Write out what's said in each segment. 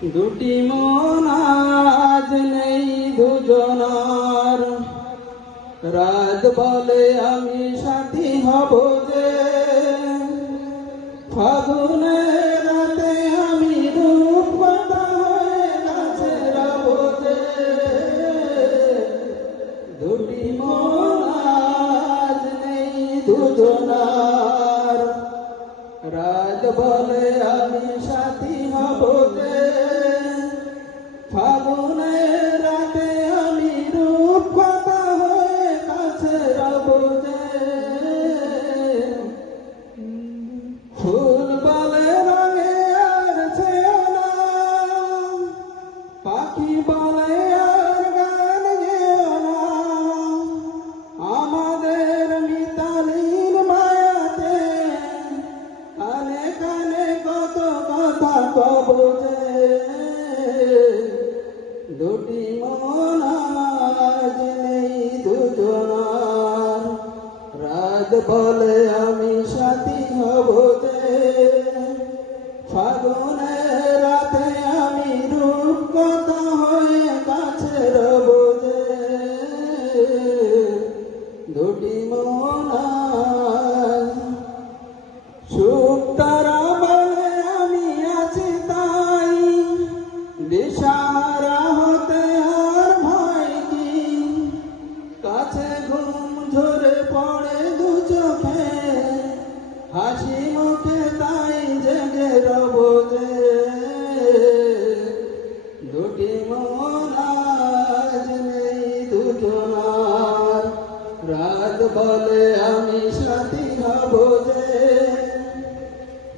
দুটি মন আজ নেই দুজনার, রাত বলে আমি সাথী হব যে, ফাগুনের রাতে আমি রূপকথা হয়ে কাছে রব যে। দুটি মন আজ নেই দুজনার, রাত বলে আমি সাথী হব যে, ফাগুনের রাতে আমি রূপকথা হয়ে কাছে রব যে। ফুল বলে রঙে আর ছেও না, পাখি বলে আর গান গেও না, আমাদের মিতালির মায়াতে কানে কানে কত কথা কব যে। দুটি মন আজ নেই দুজনার, রাত বলে আমি সাথী হব যে, ফাগুনের রাতে আমি রূপকথা হয়ে কাছে রব যে। দুটি মন আজ সুখ তারা বলে আমি আছি তাই, দিশাহারা হতে আর ভয় কি, কাছে ঘুম ঝরে পড়ে দু চোখে, হাসি মুখে তাই জেগে রব যে। দুটি মন আজ নেই দুজনার, রাত বলে আমি সাথী হব যে,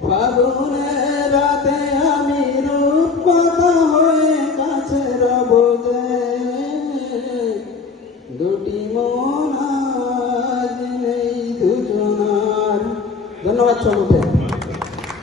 ফাগুনের রাতে আমি রূপকথা হয়ে কাছে রব যে। দুটি মন আজ নেই দুজনার। ধন্যবাদ সবাইকে।